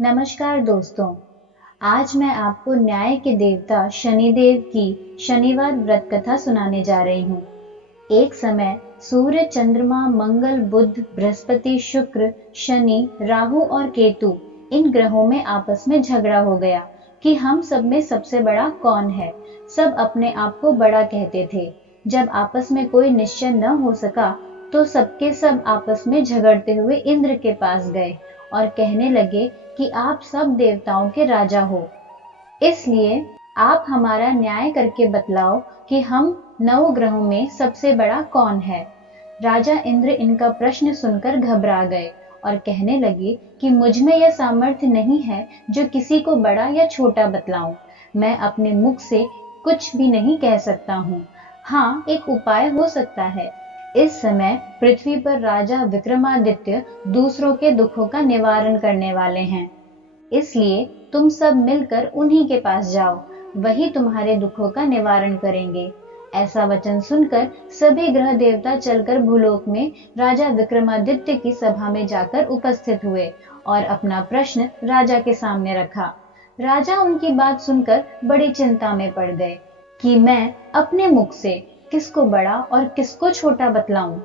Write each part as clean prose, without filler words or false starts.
नमस्कार दोस्तों। आज मैं आपको न्याय के देवता शनिदेव की शनिवार व्रत कथा सुनाने जा रही हूँ। एक समय सूर्य, चंद्रमा, मंगल, बुध, बृहस्पति, शुक्र, शनि, राहु और केतु इन ग्रहों में आपस में झगड़ा हो गया कि हम सब में सबसे बड़ा कौन है। सब अपने आप को बड़ा कहते थे। जब आपस में कोई निश्चय न हो सका तो सबके सब आपस में झगड़ते हुए इंद्र के पास गए और कहने लगे कि आप सब देवताओं के राजा हो, इसलिए आप हमारा न्याय करके बतलाओ कि हम नौ ग्रहों में सबसे बड़ा कौन है। राजा इंद्र इनका प्रश्न सुनकर घबरा गए और कहने लगे कि मुझ में यह सामर्थ्य नहीं है जो किसी को बड़ा या छोटा बतलाऊं। मैं अपने मुख से कुछ भी नहीं कह सकता हूँ। हाँ, एक उपाय हो सकता है। इस समय पृथ्वी पर राजा विक्रमादित्य दूसरों के दुखों का निवारण करने वाले हैं, इसलिए तुम सब मिलकर उन्हीं के पास जाओ, वही तुम्हारे दुखों का निवारण करेंगे। ऐसा वचन सुनकर सभी ग्रह देवता चलकर भूलोक में राजा विक्रमादित्य की सभा में जाकर उपस्थित हुए और अपना प्रश्न राजा के सामने रखा। राजा उनकी बात सुनकर बड़ी चिंता में पड़ गए कि मैं अपने मुख से किसको बड़ा और किसको छोटा बतलाऊं।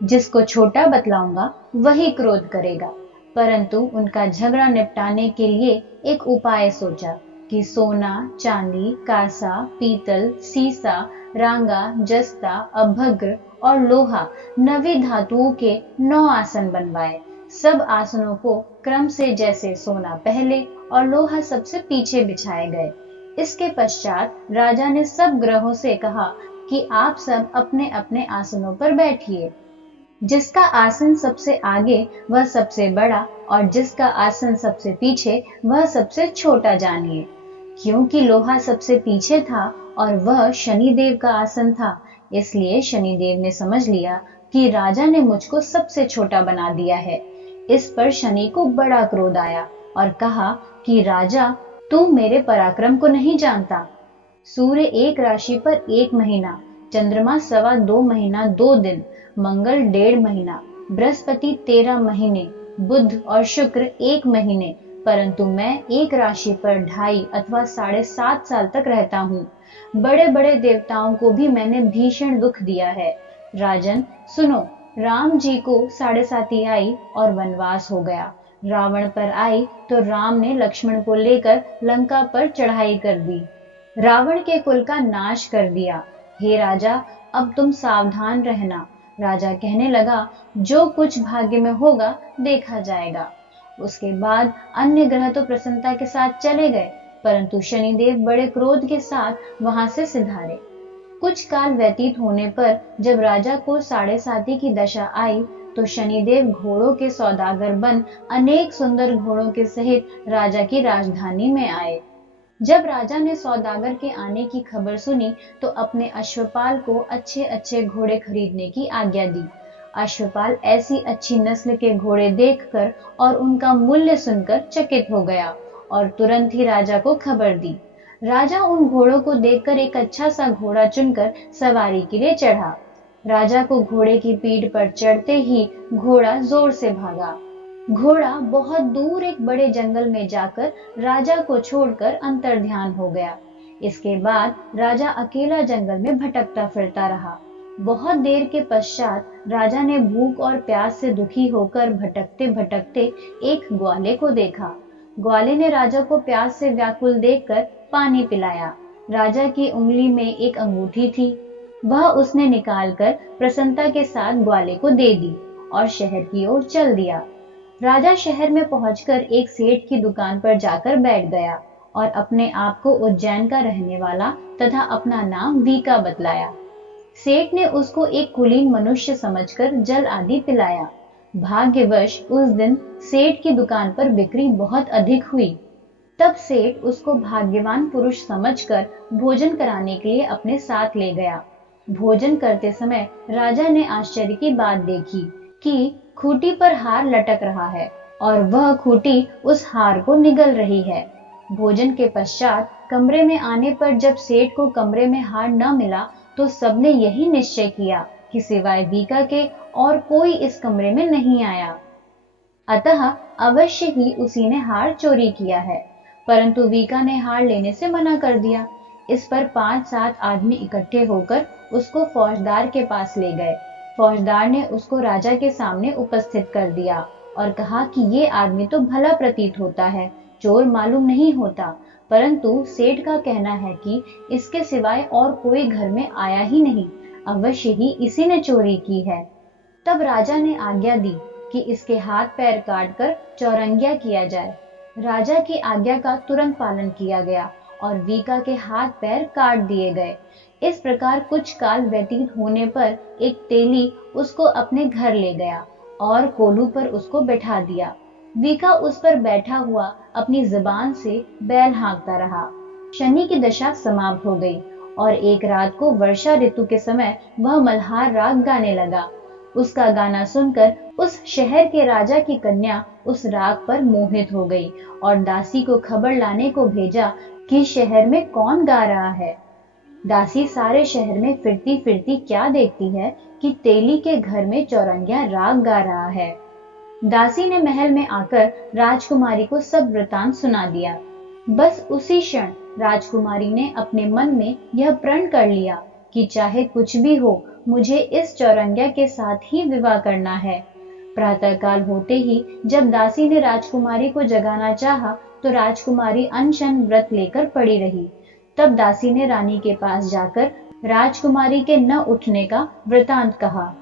जिसको छोटा बतलाऊंगा वही क्रोध करेगा। परंतु उनका झगड़ा निपटाने के लिए एक उपाय सोचा कि सोना, चांदी, कांसा, पीतल, सीसा, रांगा, जस्ता, अभ्रक और लोहा नवी धातुओं के 9 आसन बनवाए। सब आसनों को क्रम से जैसे सोना पहले और लोहा सबसे पीछे बिछाए गए। इसके पश्चात राजा ने सब ग्रहों से कहा कि आप सब अपने अपने आसनों पर बैठिए। जिसका आसन सबसे आगे वह सबसे बड़ा और जिसका आसन सबसे पीछे वह सबसे छोटा जानिए। क्योंकि लोहा सबसे पीछे था और वह शनिदेव का आसन था, इसलिए शनिदेव ने समझ लिया कि राजा ने मुझको सबसे छोटा बना दिया है। इस पर शनि को बड़ा क्रोध आया और कहा कि राजा, तू मेरे पराक्रम को नहीं जानता। सूर्य एक राशि पर 1 महीना, चंद्रमा 2.25 महीना 2 दिन, मंगल 1.5 महीना, बृहस्पति 13 महीने, बुध और शुक्र 1 महीने, परंतु मैं एक राशि पर 2.5 अथवा 7.5 साल तक रहता हूँ। बड़े बड़े देवताओं को भी मैंने भीषण दुख दिया है। राजन सुनो, राम जी को 7.5 आई और वनवास हो गया। रावण पर आई तो राम ने लक्ष्मण को लेकर लंका पर चढ़ाई कर दी, रावण के कुल का नाश कर दिया। हे राजा, अब तुम सावधान रहना। राजा कहने लगा, जो कुछ भाग्य में होगा देखा जाएगा। उसके बाद अन्य ग्रह तो प्रसन्नता के साथ चले गए, परंतु शनिदेव बड़े क्रोध के साथ वहां से सिधारे। कुछ काल व्यतीत होने पर जब राजा को 7.5 की दशा आई तो शनिदेव घोड़ों के सौदागर बन अनेक सुंदर घोड़ों के सहित राजा की राजधानी में आए। जब राजा ने सौदागर के आने की खबर सुनी तो अपने अश्वपाल को अच्छे अच्छे घोड़े खरीदने की आज्ञा दी। अश्वपाल ऐसी अच्छी नस्ल के घोड़े देखकर और उनका मूल्य सुनकर चकित हो गया और तुरंत ही राजा को खबर दी। राजा उन घोड़ों को देखकर एक अच्छा सा घोड़ा चुनकर सवारी के लिए चढ़ा। राजा को घोड़े की पीठ पर चढ़ते ही घोड़ा जोर से भागा। घोड़ा बहुत दूर एक बड़े जंगल में जाकर राजा को छोड़कर अंतर्ध्यान हो गया। इसके बाद राजा अकेला जंगल में भटकता फिरता रहा। बहुत देर के पश्चात राजा ने भूख और प्यास से दुखी होकर भटकते भटकते एक ग्वाले को देखा। ग्वाले ने राजा को प्यास से व्याकुल देखकर पानी पिलाया। राजा की उंगली में एक अंगूठी थी, वह उसने निकालकर प्रसन्नता के साथ ग्वाले को दे दी और शहर की ओर चल दिया। राजा शहर में पहुंचकर एक सेठ की दुकान पर जाकर बैठ गया और अपने आप को उज्जैन का रहने वाला तथा अपना नाम वीका बतलाया। सेठ ने उसको एक कुलीन मनुष्य समझकर जल आदि पिलाया। भाग्यवश उस दिन सेठ की दुकान पर बिक्री बहुत अधिक हुई। तब सेठ उसको भाग्यवान पुरुष समझकर भोजन कराने के लिए अपने साथ ले गया। भोजन करते समय राजा ने आश्चर्य की बात देखी कि खूंटी पर हार लटक रहा है और वह खूंटी उस हार को निगल रही है। भोजन के पश्चात कमरे में आने पर जब सेठ को कमरे में हार न मिला तो सबने यही निश्चय किया कि सिवाय वीका के और कोई इस कमरे में नहीं आया। अतः अवश्य ही उसी ने हार चोरी किया है। परंतु वीका ने हार लेने से मना कर दिया। इस पर 5-7 आदमी इकट्ठे होकर उसको फौजदार के पास ले गए। फौजदार ने उसको राजा के सामने उपस्थित कर दिया और कहा कि ये आदमी तो भला प्रतीत होता है, चोर मालूम नहीं होता, परंतु सेठ का कहना है कि इसके सिवाय और कोई घर में आया ही नहीं, अवश्य ही इसी ने चोरी की है। तब राजा ने आज्ञा दी कि इसके हाथ पैर काटकर चौरंगिया किया जाए। राजा की आज्ञा का तुरंत पालन किया गया और वीका के हाथ पैर काट दिए गए। इस प्रकार कुछ काल व्यतीत होने पर एक तेली उसको अपने घर ले गया और कोलू पर उसको बैठा दिया। वीका उस पर बैठा हुआ अपनी जुबान से बैल हाँकता रहा। शनि की दशा समाप्त हो गई और एक रात को वर्षा ऋतु के समय वह मल्हार राग गाने लगा। उसका गाना सुनकर उस शहर के राजा की कन्या उस राग पर मोहित हो गई और दासी को खबर लाने को भेजा कि शहर में कौन गा रहा है। दासी सारे शहर में फिरती फिरती क्या देखती है कि तेली के घर में चौरंगिया राग गा रहा है। दासी ने महल में आकर राजकुमारी को सब वृतांत सुना दिया। बस उसी क्षण राजकुमारी ने अपने मन में यह प्रण कर लिया कि चाहे कुछ भी हो, मुझे इस चौरंगिया के साथ ही विवाह करना है। प्रातःकाल होते ही जब दासी ने राजकुमारी को जगाना चाहा तो राजकुमारी अनशन व्रत लेकर पड़ी रही। तब दासी ने रानी के पास जाकर राजकुमारी के न उठने का वृतांत कहा।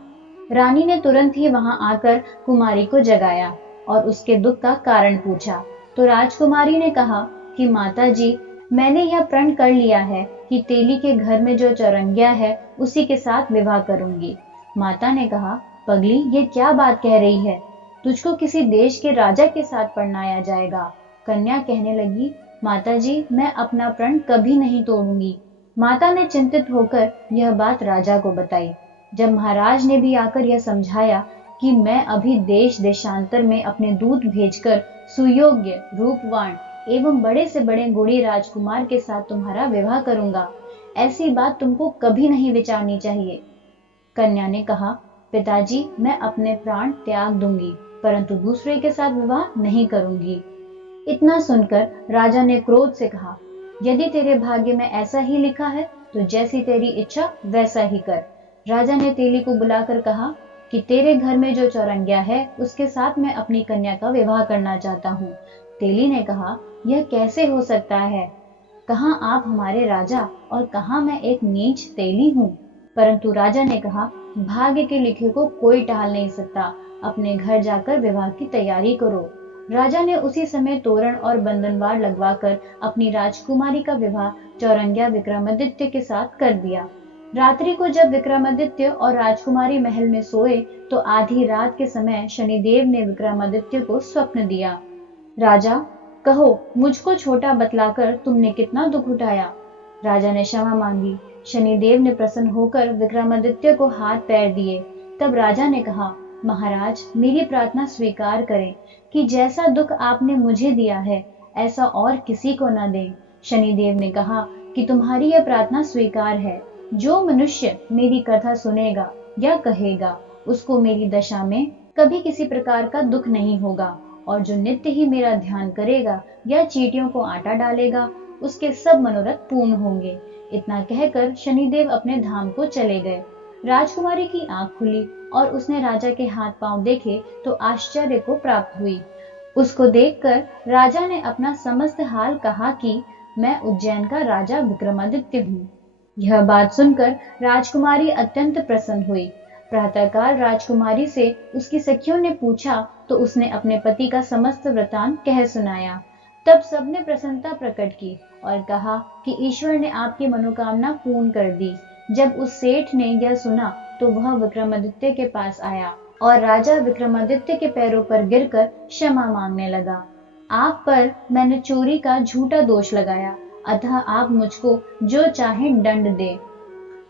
रानी ने तुरंत ही वहां आकर कुमारी को जगाया और उसके दुख का कारण पूछा। तो राजकुमारी ने कहा कि माता जी, मैंने यह प्रण कर लिया है कि तेली के घर में जो चौरंगिया है उसी के साथ विवाह करूंगी। माता ने कहा, पगली, ये क्या बात कह रही है? तुझको किसी देश के राजा के साथ परणाया जाएगा। कन्या कहने लगी, माता जी, मैं अपना प्रण कभी नहीं तोड़ूंगी। माता ने चिंतित होकर यह बात राजा को बताई। जब महाराज ने भी आकर यह समझाया कि मैं अभी देश देशांतर में अपने दूत भेजकर सुयोग्य, रूपवान एवं बड़े से बड़े गुणी राजकुमार के साथ तुम्हारा विवाह करूंगा, ऐसी बात तुमको कभी नहीं विचारनी चाहिए। कन्या ने कहा, पिताजी, मैं अपने प्राण त्याग दूंगी, परंतु दूसरे के साथ विवाह नहीं करूंगी। इतना सुनकर राजा ने क्रोध से कहा, यदि तेरे भाग्य में ऐसा ही लिखा है तो जैसी तेरी इच्छा वैसा ही कर। राजा ने तेली को बुलाकर कहा कि तेरे घर में जो चौरंगिया है उसके साथ मैं अपनी कन्या का विवाह करना चाहता हूँ। तेली ने कहा, यह कैसे हो सकता है? कहाँ आप हमारे राजा और कहाँ मैं एक नीच तेली हूँ। परंतु राजा ने कहा, भाग्य के लिखे को कोई टाल नहीं सकता, अपने घर जाकर विवाह की तैयारी करो। राजा ने उसी समय तोरण और बंधनवार लगवाकर अपनी राजकुमारी का विवाह चौरंगिया विक्रमादित्य के साथ कर दिया। रात्रि को जब विक्रमादित्य और राजकुमारी महल में सोए तो आधी रात के समय शनिदेव ने विक्रमादित्य को स्वप्न दिया। राजा, कहो, मुझको छोटा बतलाकर तुमने कितना दुख उठाया। राजा ने क्षमा मांगी। शनिदेव ने प्रसन्न होकर विक्रमादित्य को हाथ पैर दिए। तब राजा ने कहा, महाराज, मेरी प्रार्थना स्वीकार करें कि जैसा दुख आपने मुझे दिया है ऐसा और किसी को न दें। शनिदेव ने कहा कि तुम्हारी यह प्रार्थना स्वीकार है। जो मनुष्य मेरी कथा सुनेगा या कहेगा उसको मेरी दशा में कभी किसी प्रकार का दुख नहीं होगा, और जो नित्य ही मेरा ध्यान करेगा या चींटियों को आटा डालेगा उसके सब मनोरथ पूर्ण होंगे। इतना कहकर शनिदेव अपने धाम को चले गए। राजकुमारी की आंख खुली और उसने राजा के हाथ पांव देखे तो आश्चर्य को प्राप्त हुई। उसको देखकर राजा ने अपना समस्त हाल कहा कि मैं उज्जैन का राजा विक्रमादित्य हूँ। यह बात सुनकर राजकुमारी अत्यंत प्रसन्न हुई। प्रातःकाल राजकुमारी से उसकी सखियों ने पूछा तो उसने अपने पति का समस्त वृतांत कह सुनाया। तब सबने प्रसन्नता प्रकट की और कहा कि ईश्वर ने आपकी मनोकामना पूर्ण कर दी। जब उस सेठ ने यह सुना तो वह विक्रमादित्य के पास आया और राजा विक्रमादित्य के पैरों पर गिरकर क्षमा मांगने लगा। आप पर मैंने चोरी का झूठा दोष लगाया, अतः आप मुझको जो चाहे दंड दे।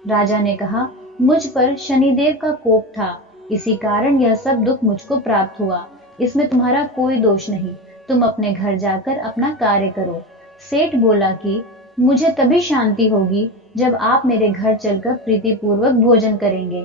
राजा ने कहा, मुझ पर शनिदेव का कोप था, इसी कारण यह सब दुख मुझको प्राप्त हुआ। इसमें तुम्हारा कोई दोष नहीं, तुम अपने घर जाकर अपना कार्य करो। सेठ बोला कि मुझे तभी शांति होगी जब आप मेरे घर चलकर प्रीतिपूर्वक भोजन करेंगे।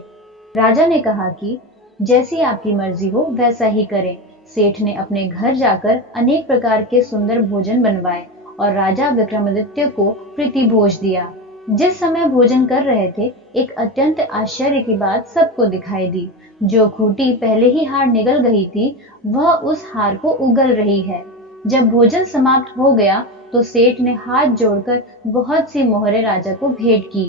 राजा ने कहा कि जैसी आपकी मर्जी हो वैसा ही करें। सेठ ने अपने घर जाकर अनेक प्रकार के सुंदर भोजन बनवाए और राजा विक्रमादित्य को प्रीति भोज दिया। जिस समय भोजन कर रहे थे, एक अत्यंत आश्चर्य की बात सबको दिखाई दी। जो खूंटी पहले ही हार निगल गई थी, वह उस हार को उगल रही है। जब भोजन समाप्त हो गया तो सेठ ने हाथ जोड़कर बहुत सी मोहरें राजा को भेंट की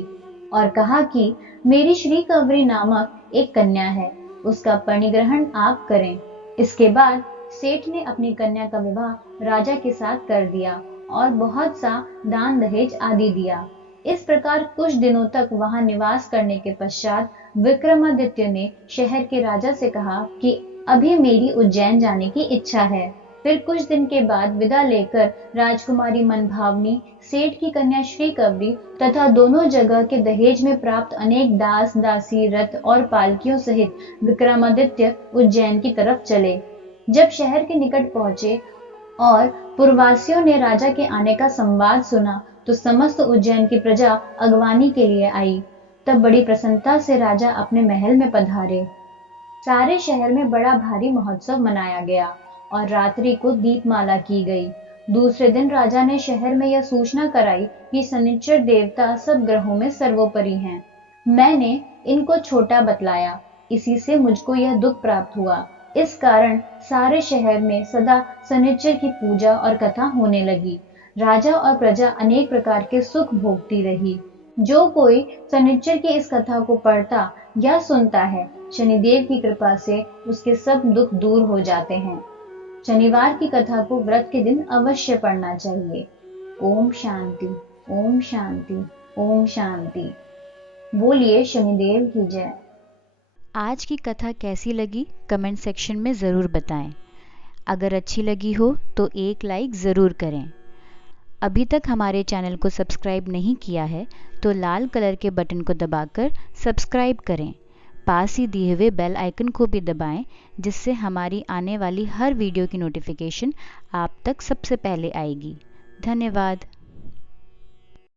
और कहा कि मेरी श्री कंवरी नामक एक कन्या है, उसका परिग्रहण आप करें। इसके बाद सेठ ने अपनी कन्या का विवाह राजा के साथ कर दिया और बहुत सा दान दहेज आदि दिया। इस प्रकार कुछ दिनों तक वहां निवास करने के पश्चात विक्रमादित्य ने शहर के राजा से कहा कि अभी मेरी उज्जैन जाने की इच्छा है। फिर कुछ दिन के बाद विदा लेकर राजकुमारी मनभावनी, सेठ की कन्या श्री कंवरी तथा दोनों जगह के दहेज में प्राप्त अनेक दास दासी, रथ और पालकियों सहित विक्रमादित्य उज्जैन की तरफ चले। जब शहर के निकट पहुंचे और पुरवासियों ने राजा के आने का संवाद सुना तो समस्त उज्जैन की प्रजा अगवानी के लिए आई। तब बड़ी प्रसन्नता से राजा अपने महल में पधारे। सारे शहर में बड़ा भारी महोत्सव मनाया गया और रात्रि को दीपमाला की गई। दूसरे दिन राजा ने शहर में यह सूचना कराई कि शनिचर देवता सब ग्रहों में सर्वोपरि हैं। मैंने इनको छोटा बतलाया, इसी से मुझको यह दुख प्राप्त हुआ। इस कारण सारे शहर में सदा शनिचर की पूजा और कथा होने लगी। राजा और प्रजा अनेक प्रकार के सुख भोगती रही। जो कोई शनिचर की इस कथा को पढ़ता या सुनता है, शनिदेव की कृपा से उसके सब दुख दूर हो जाते हैं। शनिवार की कथा को व्रत के दिन अवश्य पढ़ना चाहिए। ओम शांति, ओम शांति, ओम शांति। बोलिए शनिदेव की जय। आज की कथा कैसी लगी कमेंट सेक्शन में ज़रूर बताएं। अगर अच्छी लगी हो तो एक लाइक ज़रूर करें। अभी तक हमारे चैनल को सब्सक्राइब नहीं किया है तो लाल कलर के बटन को दबाकर सब्सक्राइब करें। पास ही दिए हुए बेल आइकन को भी दबाएं, जिससे हमारी आने वाली हर वीडियो की नोटिफिकेशन आप तक सबसे पहले आएगी। धन्यवाद।